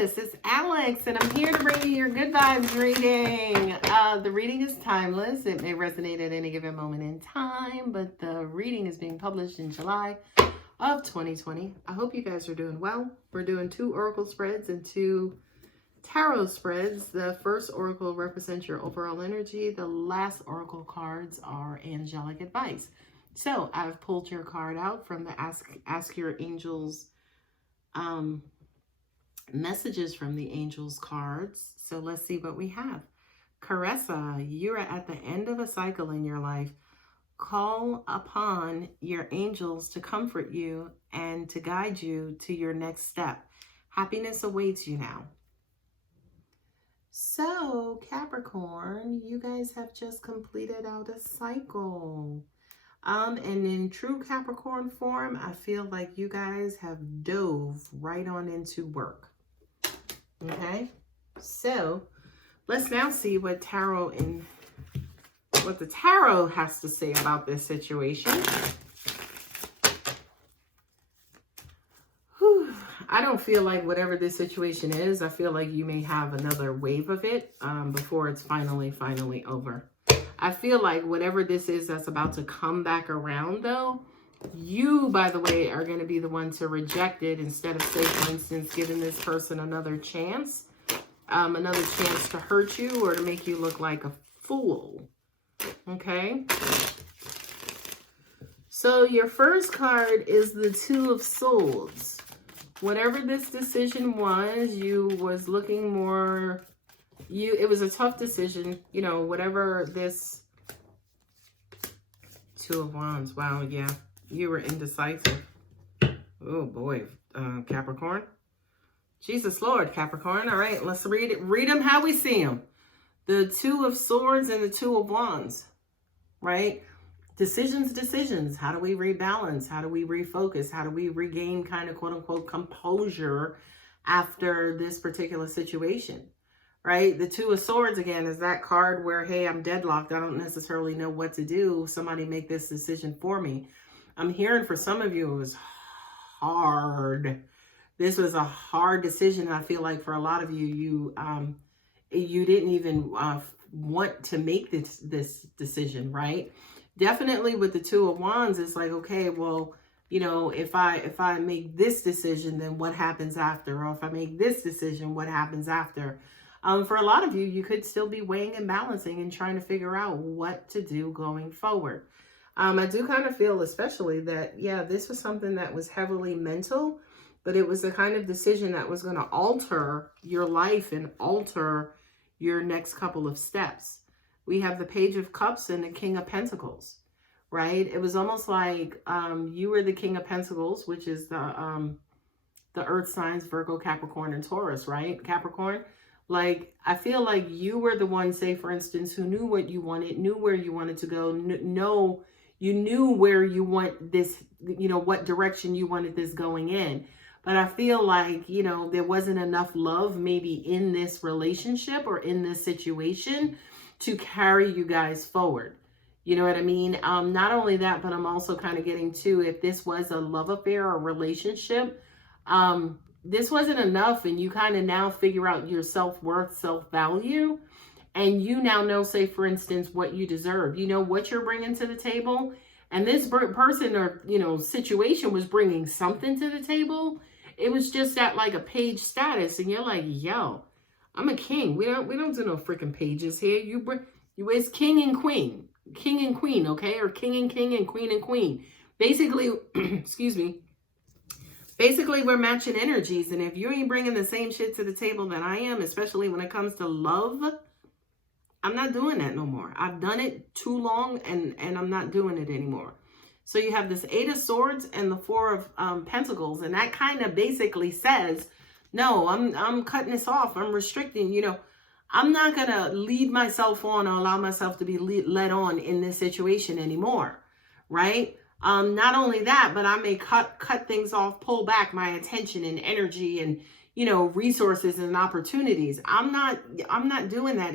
this is Alex, and I'm here to bring you your good vibes reading. The reading is timeless. It may resonate at any given moment in time, but the reading is being published in July of 2020. I hope you guys are doing well. We're doing 2 oracle spreads and 2 tarot spreads. The first oracle represents your overall energy. The last oracle cards are angelic advice. So I've pulled your card out from the Ask Your Angels messages from the angels cards. So let's see what we have. Caressa, you're at the end of a cycle in your life. Call upon your angels to comfort you and to guide you to your next step. Happiness awaits you now. So Capricorn, you guys have just completed out a cycle. And in true Capricorn form, I feel like you guys have dove right on into work. Okay, so let's now see what the tarot has to say about this situation. Whew. I don't feel like whatever this situation is, I feel like you may have another wave of it before it's finally over. I feel like whatever this is that's about to come back around, though, you, by the way, are going to be the one to reject it instead of, say, for instance, giving this person another chance to hurt you or to make you look like a fool. Okay? So your first card is the 2 of Swords. Whatever this decision was, you was looking more... it was a tough decision, you know, whatever this 2 of Wands. Wow, yeah, you were indecisive. Oh boy, Capricorn. Jesus Lord, Capricorn. All right, let's read it. Read them how we see them. The 2 of Swords and the 2 of Wands, right? Decisions. How do we rebalance? How do we refocus? How do we regain kind of quote unquote composure after this particular situation? Right? The 2 of Swords, again, is that card where, hey, I'm deadlocked. I don't necessarily know what to do. Somebody make this decision for me. I'm hearing for some of you, it was hard. This was a hard decision. I feel like for a lot of you, you didn't even want to make this decision, right? Definitely with the 2 of Wands, it's like, okay, well, you know, if I make this decision, then what happens after? Or if I make this decision, what happens after? For a lot of you, you could still be weighing and balancing and trying to figure out what to do going forward. I do kind of feel especially that, yeah, this was something that was heavily mental, but it was the kind of decision that was going to alter your life and alter your next couple of steps. We have the Page of Cups and the King of Pentacles, right? It was almost like you were the King of Pentacles, which is the earth signs, Virgo, Capricorn, and Taurus, right? Capricorn. Like, I feel like you were the one, say, for instance, who knew what you wanted, knew where you wanted to go, you knew where you want this, you know, what direction you wanted this going in. But I feel like, you know, there wasn't enough love maybe in this relationship or in this situation to carry you guys forward. You know what I mean? Not only that, but I'm also kind of getting to, if this was a love affair or relationship, this wasn't enough, and you kind of now figure out your self-worth, self-value, and you now know, say, for instance, what you deserve. You know what you're bringing to the table, and this person or, you know, situation was bringing something to the table. It was just at like a page status, and you're like, yo, I'm a king. We don't do no freaking pages here. It's king and queen, okay, or king and queen and queen. Basically, excuse me. Basically, we're matching energies, and if you ain't bringing the same shit to the table that I am, especially when it comes to love, I'm not doing that no more. I've done it too long, and I'm not doing it anymore. So you have this 8 of Swords and the 4 of Pentacles, and that kind of basically says, no, I'm cutting this off. I'm restricting, you know, I'm not going to lead myself on or allow myself to be led on in this situation anymore, right? Not only that, but I may cut things off, pull back my attention and energy and, you know, resources and opportunities. I'm not doing that.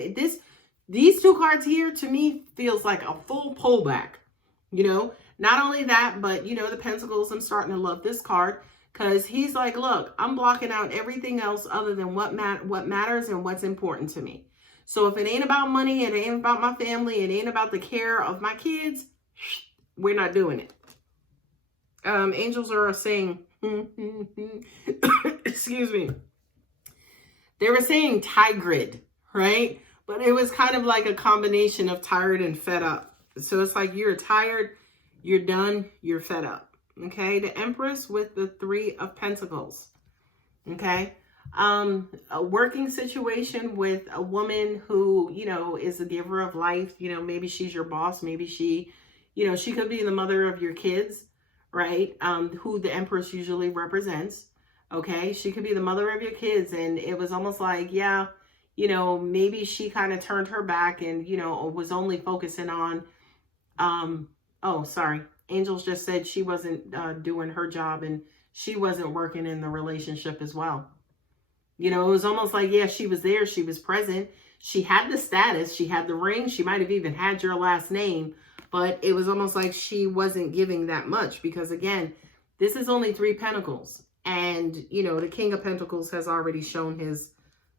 These 2 cards here to me feels like a full pullback, you know. Not only that, but, you know, the Pentacles, I'm starting to love this card. Because he's like, look, I'm blocking out everything else other than what matters and what's important to me. So if it ain't about money, it ain't about my family, it ain't about the care of my kids, we're not doing it. Angels are saying, excuse me. They were saying tigrid, right? But it was kind of like a combination of tired and fed up. So it's like you're tired, you're done, you're fed up. Okay, the Empress with the 3 of Pentacles. Okay, a working situation with a woman who, you know, is a giver of life. You know, maybe she's your boss. Maybe she, you know, she could be the mother of your kids, right? Who the Empress usually represents. Okay, she could be the mother of your kids. And it was almost like, yeah, you know, maybe she kind of turned her back and, you know, was only focusing on, oh, sorry. Angels just said she wasn't doing her job and she wasn't working in the relationship as well. You know, it was almost like, yeah, she was there. She was present. She had the status. She had the ring. She might have even had your last name. But it was almost like she wasn't giving that much because, again, this is only 3 Pentacles. And, you know, the King of Pentacles has already shown his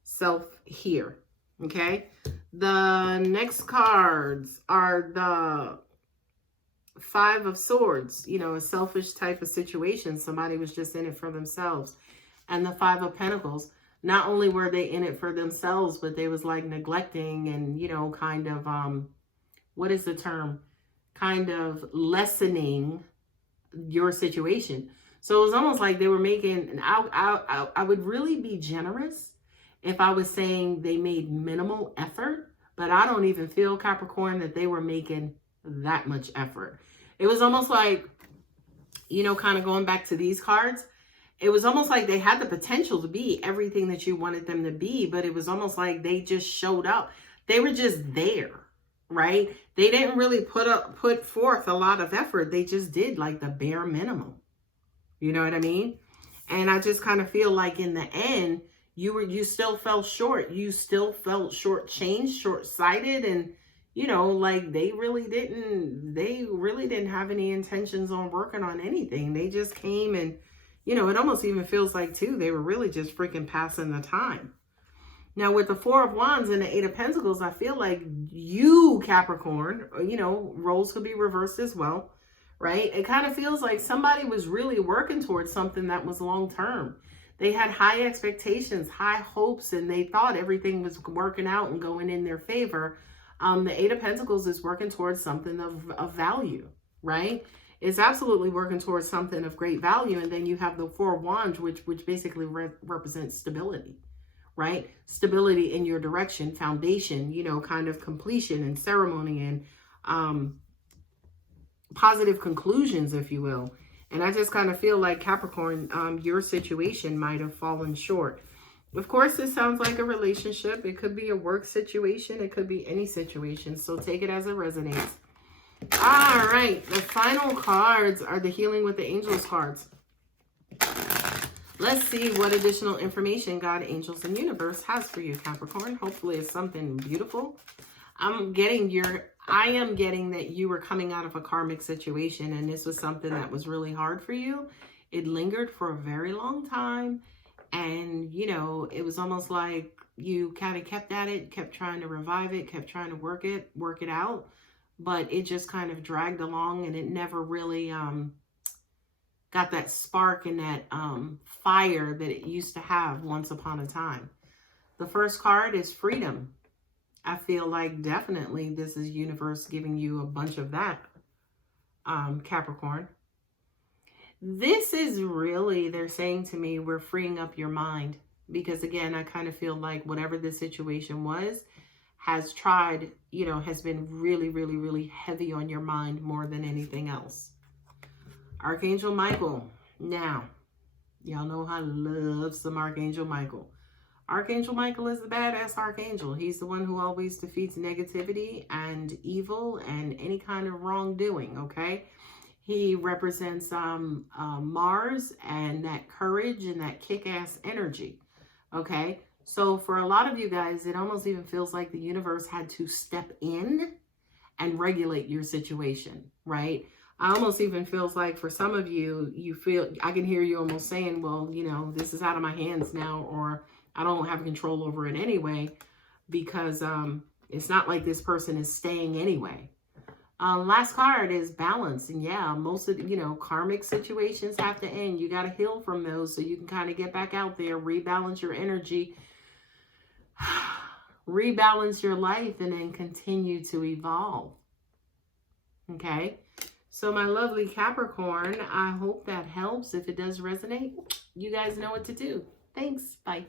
self here. Okay. The next cards are the 5 of Swords, you know, a selfish type of situation. Somebody was just in it for themselves. And the 5 of Pentacles, not only were they in it for themselves, but they was like neglecting and, you know, kind of, what is the term? Kind of lessening your situation. So it was almost like they were making, and I would really be generous if I was saying they made minimal effort, but I don't even feel, Capricorn, that they were making that much effort. It was almost like, you know, kind of going back to these cards, it was almost like they had the potential to be everything that you wanted them to be, but it was almost like they just showed up. They were just there, right? They didn't really put forth a lot of effort. They just did like the bare minimum. You know what I mean? And I just kind of feel like in the end, you still fell short. You still felt shortchanged, short-sighted, and you know, like they really didn't have any intentions on working on anything. They just came and, you know, it almost even feels like too, they were really just freaking passing the time. Now with the 4 of Wands and the 8 of Pentacles, I feel like you, Capricorn, you know, roles could be reversed as well, right? It kind of feels like somebody was really working towards something that was long-term. They had high expectations, high hopes, and they thought everything was working out and going in their favor. The 8 of Pentacles is working towards something of value, right? It's absolutely working towards something of great value. And then you have the 4 of Wands, which basically represents stability, right? Stability in your direction, foundation, you know, kind of completion and ceremony and positive conclusions, if you will. And I just kind of feel like, Capricorn, your situation might have fallen short. Of course, this sounds like a relationship. It could be a work situation. It could be any situation. So take it as it resonates. All right. The final cards are the Healing with the Angels cards. Let's see what additional information God, angels, and universe has for you, Capricorn. Hopefully it's something beautiful. I am getting that you were coming out of a karmic situation and this was something that was really hard for you. It lingered for a very long time. And, you know, it was almost like you kind of kept at it, kept trying to revive it, kept trying to work it out. But it just kind of dragged along and it never really got that spark and that fire that it used to have once upon a time. The first card is freedom. I feel like definitely this is universe giving you a bunch of that, Capricorn. This is really, they're saying to me, we're freeing up your mind. Because again, I kind of feel like whatever the situation was, has tried, you know, has been really, really, really heavy on your mind more than anything else. Archangel Michael. Now, y'all know I love some Archangel Michael. Archangel Michael is the badass archangel. He's the one who always defeats negativity and evil and any kind of wrongdoing, okay? He represents Mars and that courage and that kick-ass energy, okay? So for a lot of you guys, it almost even feels like the universe had to step in and regulate your situation, right? I almost even feels like for some of you, you feel, I can hear you almost saying, well, you know, this is out of my hands now, or I don't have control over it anyway, because it's not like this person is staying anyway. Last card is balance. And yeah, most of, you know, karmic situations have to end. You got to heal from those so you can kind of get back out there, rebalance your energy, rebalance your life, and then continue to evolve. Okay. So my lovely Capricorn, I hope that helps. If it does resonate, you guys know what to do. Thanks. Bye.